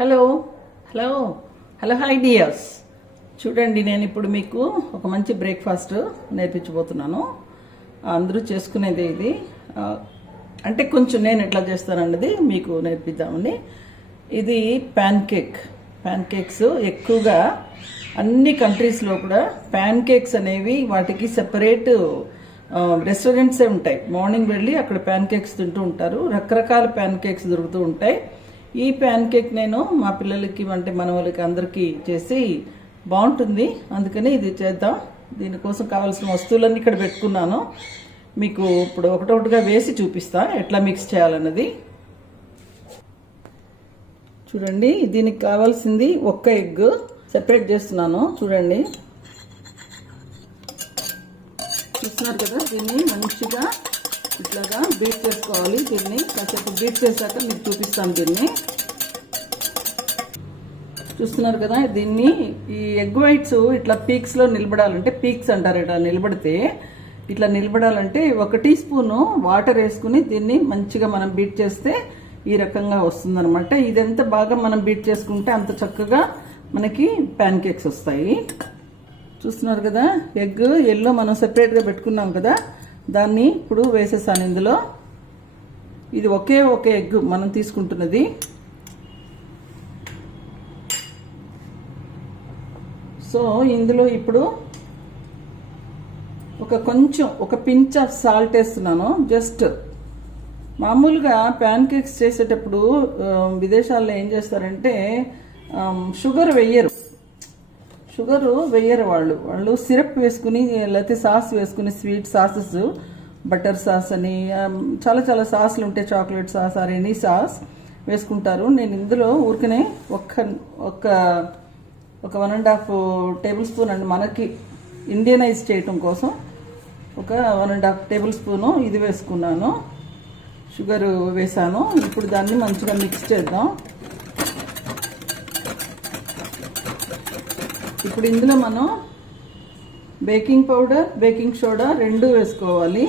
Hello hello hello hi dears. చూడండి, నేను ఇప్పుడు మీకు ఒక మంచి బ్రేక్ఫాస్ట్ నేర్పించబోతున్నాను. అందరూ చేసుకునేది ఇది. అంటే కొంచెం నేను ఎట్లా చేస్తానన్నది మీకు నేర్పిద్దామని. ఇది ప్యాన్ కేక్స్ ఎక్కువగా అన్ని కంట్రీస్లో కూడా ప్యాన్ కేక్స్ అనేవి వాటికి సెపరేట్ రెస్టారెంట్సే ఉంటాయి. మార్నింగ్ వెళ్ళి అక్కడ ప్యాన్ కేక్స్ తింటూ ఉంటారు. రకరకాల ప్యాన్ కేక్స్ దొరుకుతూ ఉంటాయి. ఈ ప్యాన్ కేక్ నేను మా పిల్లలకి అంటే మన వాళ్ళకి అందరికీ చేసి బాగుంటుంది, అందుకని ఇది చేద్దాం. దీనికోసం కావాల్సిన వస్తువులన్నీ ఇక్కడ పెట్టుకున్నాను. మీకు ఇప్పుడు ఒకటొకటిగా వేసి చూపిస్తా ఎట్లా మిక్స్ చేయాలన్నది. చూడండి, దీనికి కావాల్సింది ఒక్క ఎగ్ సెపరేట్ చేస్తున్నాను. చూడండి, చూస్తున్నారు కదా, దీన్ని మంచిగా ఇట్లాగా బీట్ చేసుకోవాలి. దీన్ని కాసేపు బీట్ చేశాక మీకు చూపిస్తాను. దీన్ని చూస్తున్నారు కదా, దీన్ని ఈ ఎగ్ వైట్స్ ఇట్లా పీక్స్లో నిలబడాలంటే, పీక్స్ అంటారు, ఇట్లా నిలబడితే ఇట్లా నిలబడాలంటే 1 టీ స్పూను వాటర్ వేసుకుని దీన్ని మంచిగా మనం బీట్ చేస్తే ఈ రకంగా వస్తుందన్నమాట. ఇదెంత బాగా మనం బీట్ చేసుకుంటే అంత చక్కగా మనకి ప్యాన్ కేక్స్ వస్తాయి. చూస్తున్నారు కదా, ఎగ్ ఎల్లో మనం సెపరేట్గా పెట్టుకున్నాం కదా, దాన్ని ఇప్పుడు వేసేసాను ఇందులో. ఇది ఒకే ఎగ్ మనం తీసుకుంటున్నది. సో ఇందులో ఇప్పుడు ఒక పించ్ ఆఫ్ సాల్ట్ వేస్తున్నాను. జస్ట్ మామూలుగా ప్యాన్ కేక్స్ చేసేటప్పుడు విదేశాల్లో ఏం చేస్తారంటే షుగర్ వెయ్యరు వాళ్ళు సిరప్ వేసుకుని లేకపోతే సాస్ వేసుకుని, స్వీట్ సాసెస్, బటర్ సాస్ అని చాలా చాలా సాస్లు ఉంటాయి, chocolate sauce or any sauce వేసుకుంటారు. నేను ఇందులో ఊరికనే ఒక 1.5 టేబుల్ స్పూన్ అండి, మనకి ఇండియనైజ్ చేయటం కోసం ఒక 1.5 టేబుల్ స్పూను ఇది వేసుకున్నాను. షుగర్ వేసాను. ఇప్పుడు దాన్ని మంచిగా మిక్స్ చేద్దాం. ఇప్పుడు ఇందులో మనం బేకింగ్ పౌడర్, బేకింగ్ సోడా 2 వేసుకోవాలి.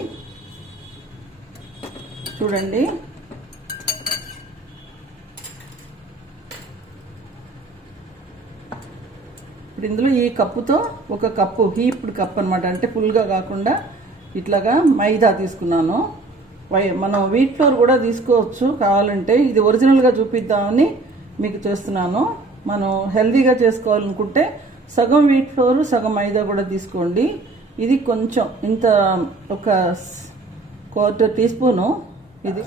చూడండి, ఇప్పుడు ఇందులో ఈ కప్పుతో ఒక కప్పు, హీప్డ్ కప్ అనమాట, అంటే ఫుల్గా కాకుండా ఇట్లాగా మైదా తీసుకున్నాను. మనం వీట్ ఫ్లోర్ కూడా తీసుకోవచ్చు కావాలంటే. ఇది ఒరిజినల్గా చూపిద్దామని మీకు చేస్తున్నాను. మనం హెల్దీగా చేసుకోవాలనుకుంటే సగం వీట్ ఫ్లోర్, సగం మైదా కూడా తీసుకోండి. ఇది కొంచెం ఇంత ఒక 1/4 టీ స్పూను ఇది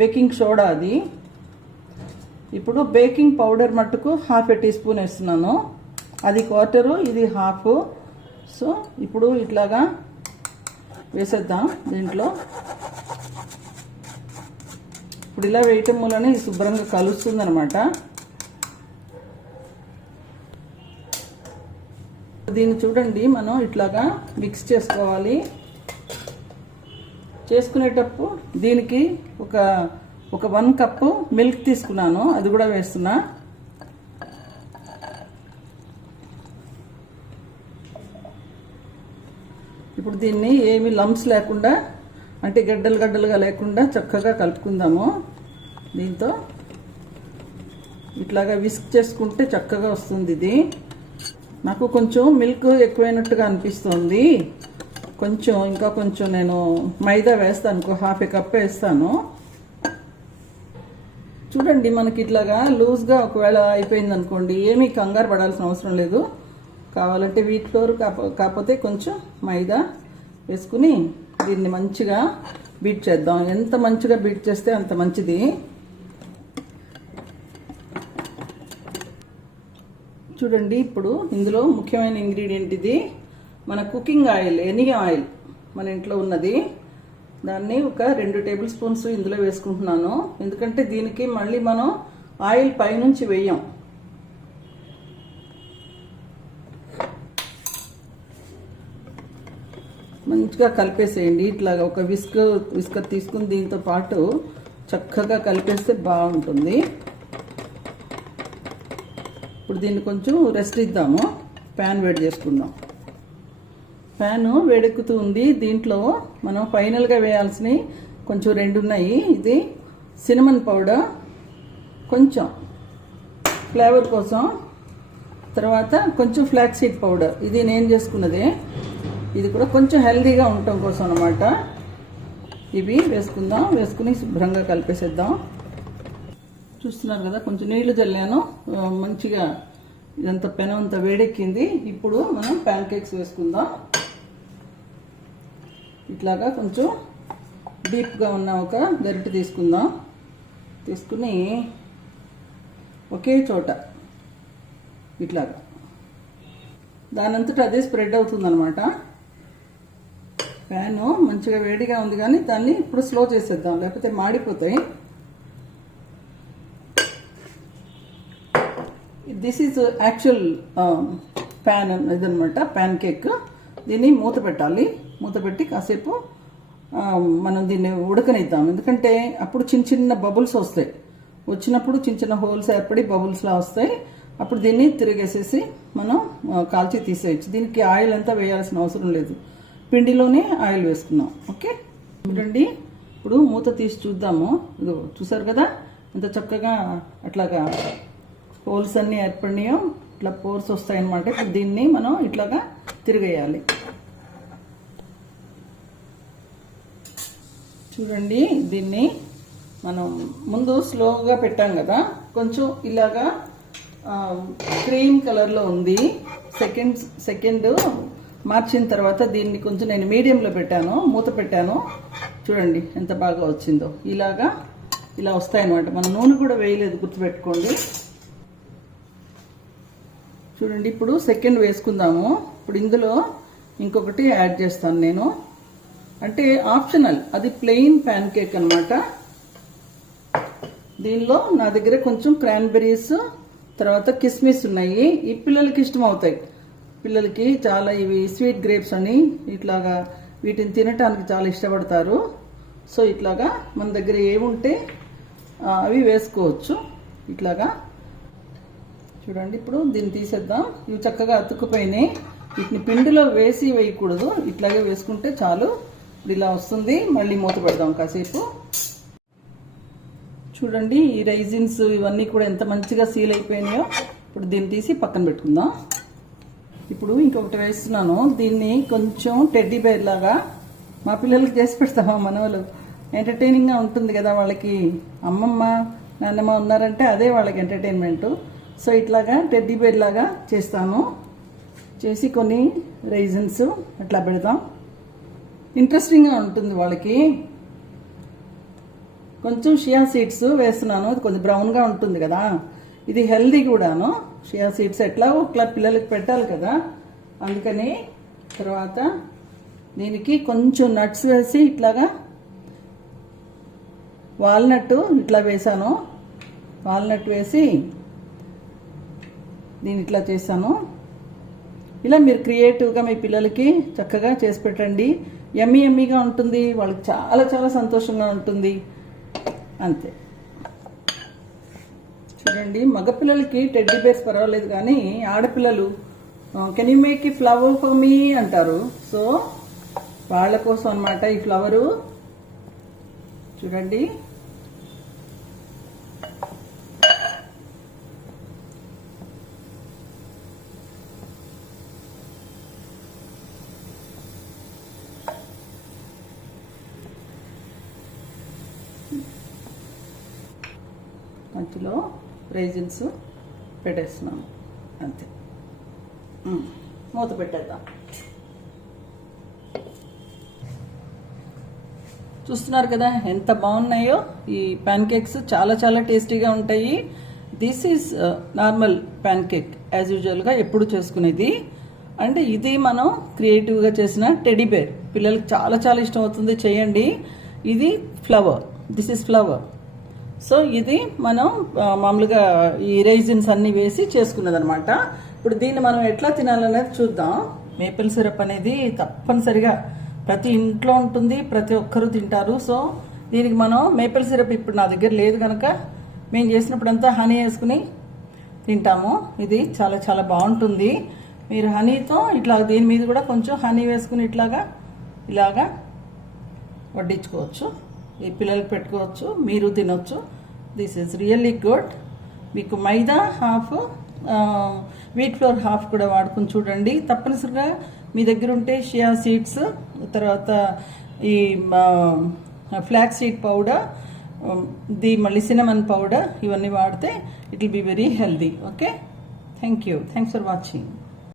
బేకింగ్ సోడా. అది ఇప్పుడు బేకింగ్ పౌడర్ మట్టుకు 1/2 టీ స్పూన్ వేస్తున్నాను. అది 1/4, ఇది 1/2. సో ఇప్పుడు ఇట్లాగా వేసేద్దాం దీంట్లో. ఇప్పుడు ఇలా వేయటం వల్లనే శుభ్రంగా కలుస్తుంది అనమాట. దీన్ని చూడండి, మనం ఇట్లాగా మిక్స్ చేసుకోవాలి. చేసుకునేటప్పుడు దీనికి ఒక 1 కప్పు మిల్క్ తీసుకున్నాను, అది కూడా వేస్తున్నా. ఇప్పుడు దీన్ని ఏమి లంప్స్ లేకుండా, అంటే గడ్డలుగా లేకుండా చక్కగా కలుపుకుందాము. దీంతో ఇట్లాగా విస్క్ చేసుకుంటే చక్కగా వస్తుంది. ఇది నాకు కొంచెం మిల్క్ ఎక్కువైనట్టుగా అనిపిస్తుంది. ఇంకా కొంచెం నేను మైదా వేస్తాను, 1/2 కప్ వేస్తాను. చూడండి, మనకి ఇట్లాగా లూజ్గా ఒకవేళ అయిపోయింది అనుకోండి, ఏమీ కంగారు పడాల్సిన అవసరం లేదు. కావాలంటే వీట్ ఫ్లోర్ కాకపోతే కొంచెం మైదా వేసుకుని దీన్ని మంచిగా బీట్ చేద్దాం. ఎంత మంచిగా బీట్ చేస్తే అంత మంచిది. చూడండి, ఇప్పుడు ఇందులో ముఖ్యమైన ఇంగ్రీడియంట్ ఇది మన కుకింగ్ ఆయిల్, ఎనీ ఆయిల్ మన ఇంట్లో ఉన్నది. దాన్ని ఒక 2 టేబుల్ స్పూన్స్ ఇందులో వేసుకుంటున్నాను. ఎందుకంటే దీనికి మళ్ళీ మనం ఆయిల్ పైనుంచి వేయం. మంచిగా కలిపేసేయండి. ఇట్లాగా ఒక విస్కర్ తీసుకుని దీంతో పాటు చక్కగా కలిపేస్తే బాగుంటుంది. ఇప్పుడు దీన్ని కొంచెం రెస్ట్ ఇద్దాము. ప్యాన్ వేడి చేసుకుందాం. ప్యాను వేడెక్కుతూ ఉంది. దీంట్లో మనం ఫైనల్గా వేయాల్సినవి కొంచెం 2 ఉన్నాయి. ఇది సినమన్ పౌడర్, కొంచెం ఫ్లేవర్ కోసం, తర్వాత కొంచెం ఫ్లాక్స్ సీడ్ పౌడర్, ఇది నేను చేసుకున్నదే, ఇది కూడా కొంచెం హెల్దీగా ఉండటం కోసం అన్నమాట. ఇవి వేసుకుందాం, వేసుకుని శుభ్రంగా కలిపేసేద్దాం. చూస్తున్నారు కదా, కొంచెం నీళ్లు చల్లాను, మంచిగా ఇదంతా పెనం అంతా వేడెక్కింది. ఇప్పుడు మనం ప్యాన్ కేక్స్ వేసుకుందాం. ఇట్లాగా కొంచెం డీప్గా ఉన్న ఒక గరిటె తీసుకుందాం. తీసుకుని ఒకే చోట ఇట్లాగా దానంతటా అదే స్ప్రెడ్ అవుతుందన్నమాట. ప్యాను మంచిగా వేడిగా ఉంది కానీ దాన్ని ఇప్పుడు స్లో చేసేద్దాం, లేకపోతే మాడిపోతాయి. దిస్ ఈజ్ యాక్చువల్ ప్యాన్ ఇదనమాట, ప్యాన్ కేక్. దీన్ని మూత పెట్టాలి. మూత పెట్టి కాసేపు మనం దీన్ని ఉడకనిద్దాం. ఎందుకంటే అప్పుడు చిన్న చిన్న బబుల్స్ వస్తాయి. వచ్చినప్పుడు చిన్న చిన్న హోల్స్ ఏర్పడి బబుల్స్లా వస్తాయి. అప్పుడు దీన్ని తిరిగేసేసి మనం కాల్చి తీసేయచ్చు. దీనికి ఆయిల్ అంతా వేయాల్సిన అవసరం లేదు, పిండిలోనే ఆయిల్ వేసుకున్నాం. ఓకే, చూడండి. ఇప్పుడు మూత తీసి చూద్దాము. ఇదో చూసారు కదా ఎంత చక్కగా అట్లాగా హోల్స్ అన్నీ ఏర్పడినాయో, ఇట్లా పోర్స్ వస్తాయన్నమాట. ఇప్పుడు దీన్ని మనం ఇట్లాగా తిరిగేయాలి. చూడండి, దీన్ని మనం ముందు స్లోగా పెట్టాం కదా, కొంచెం ఇలాగా క్రీమ్ కలర్లో ఉంది. సెకండ్ మార్చిన తర్వాత దీన్ని కొంచెం నేను మీడియంలో పెట్టాను, మూత పెట్టాను. చూడండి ఎంత బాగా వచ్చిందో. ఇలా వస్తాయన్నమాట. మనం నూనె కూడా వేయలేదు, గుర్తుపెట్టుకోండి. చూడండి, ఇప్పుడు సెకండ్ వేసుకుందాము. ఇప్పుడు ఇందులో ఇంకొకటి యాడ్ చేస్తాను నేను, అంటే ఆప్షనల్, అది ప్లెయిన్ ప్యాన్ కేక్ అనమాట. దీనిలో నా దగ్గర కొంచెం క్రాన్బెర్రీస్, తర్వాత కిస్మిస్ ఉన్నాయి. ఈ పిల్లలకి ఇష్టం అవుతాయి. పిల్లలకి చాలా ఇవి స్వీట్ గ్రేప్స్ అని ఇట్లాగా వీటిని తినటానికి చాలా ఇష్టపడతారు. సో ఇట్లాగా మన దగ్గర ఏముంటే అవి వేసుకోవచ్చు. ఇట్లాగా చూడండి, ఇప్పుడు దీన్ని తీసేద్దాం. ఇవి చక్కగా అతుక్కుపోయినాయి. వీటిని పిండిలో వేసి వేయకూడదు, ఇట్లాగే వేసుకుంటే చాలు. ఇప్పుడు ఇలా వస్తుంది. మళ్ళీ మూత పెడదాం కాసేపు. చూడండి, ఈ రైజిన్స్ ఇవన్నీ కూడా ఎంత మంచిగా సీల్ అయిపోయినాయో. ఇప్పుడు దీన్ని తీసి పక్కన పెట్టుకుందాం. ఇప్పుడు ఇంకొకటి వేస్తున్నాను. దీన్ని కొంచెం టెడ్డీ బేర్ లాగా మా పిల్లలకి చేసి పెడతామా మనవాళ్ళు. ఎంటర్టైనింగ్గా ఉంటుంది కదా వాళ్ళకి. అమ్మమ్మ నాన్నమ్మ ఉన్నారంటే అదే వాళ్ళకి ఎంటర్టైన్మెంటు. సో ఇట్లాగా టెడ్డీ బేర్ లాగా చేస్తాను. చేసి కొన్ని రైజిన్స్ అట్లా పెడదాం. ఇంట్రెస్టింగ్గా ఉంటుంది వాళ్ళకి. కొంచెం షియా సీడ్స్ వేస్తున్నాను. ఇది కొంచెం బ్రౌన్గా ఉంటుంది కదా, ఇది హెల్దీ కూడాను. షియా సీడ్స్ ఎట్లాగో ఇట్లా పిల్లలకి పెట్టాలి కదా, అందుకని. తర్వాత దీనికి కొంచెం నట్స్ వేసి ఇట్లాగా వాల్నట్ ఇట్లా వేసాను. వాల్నట్ వేసి దీన్ని ఇట్లా చేశాను. ఇలా మీరు క్రియేటివ్గా మీ పిల్లలకి చక్కగా చేసి పెట్టండి. యమ్మీగా ఉంటుంది, వాళ్ళకి చాలా చాలా సంతోషంగా ఉంటుంది. అంతే. చూడండి, మగపిల్లలకి టెడ్డీ బేర్స్ పర్వాలేదు, కానీ ఆడపిల్లలు కెన్ యూ మేక్ ఈ ఫ్లవర్ ఫర్ మీ అంటారు. సో వాళ్ళ కోసం అన్నమాట ఈ ఫ్లవరు. చూడండి, మధ్యలో రైజిన్స్ పెట్టేస్తున్నాము. అంతే. మూత పెట్టేద్దాం. చూస్తున్నారు కదా ఎంత బాగున్నాయో ఈ ప్యాన్ కేక్స్. చాలా చాలా టేస్టీగా ఉంటాయి. This is normal pan cake, as యూజువల్గా ఎప్పుడు చేసుకునేది. అండ్ ఇది మనం క్రియేటివ్గా చేసిన టెడ్డీ బేర్. పిల్లలకి చాలా చాలా ఇష్టం అవుతుంది, చేయండి. ఇది flower, this is flower. So ఇది మనం మామూలుగా ఈ రైజిన్స్ అన్నీ వేసి చేసుకున్నదనమాట. ఇప్పుడు దీన్ని మనం ఎట్లా తినాలనేది చూద్దాం. మేపిల్ సిరప్ అనేది తప్పనిసరిగా ప్రతి ఇంట్లో ఉంటుంది, ప్రతి ఒక్కరూ తింటారు. సో దీనికి మనం మేపిల్ సిరప్ ఇప్పుడు నా దగ్గర లేదు కనుక మేము చేసినప్పుడంతా హనీ వేసుకుని తింటాము. ఇది చాలా చాలా బాగుంటుంది. మీరు హనీతో ఇట్లా దీని మీద కూడా కొంచెం హనీ వేసుకుని ఇలాగా వడ్డించుకోవచ్చు. ఈ పిల్లలకి పెట్టుకోవచ్చు, మీరు తినొచ్చు. This is really good. మీకు మైదా హాఫ్, వీట్ ఫ్లోర్ హాఫ్ కూడా వాడుకుని చూడండి. తప్పనిసరిగా మీ దగ్గర ఉంటే షియా సీడ్స్, తర్వాత ఈ ఫ్లాక్స్ సీడ్ పౌడర్, మళ్ళీ సినమన్ పౌడర్, ఇవన్నీ వాడితే it will be very healthy. Okay, thank you, thanks for watching.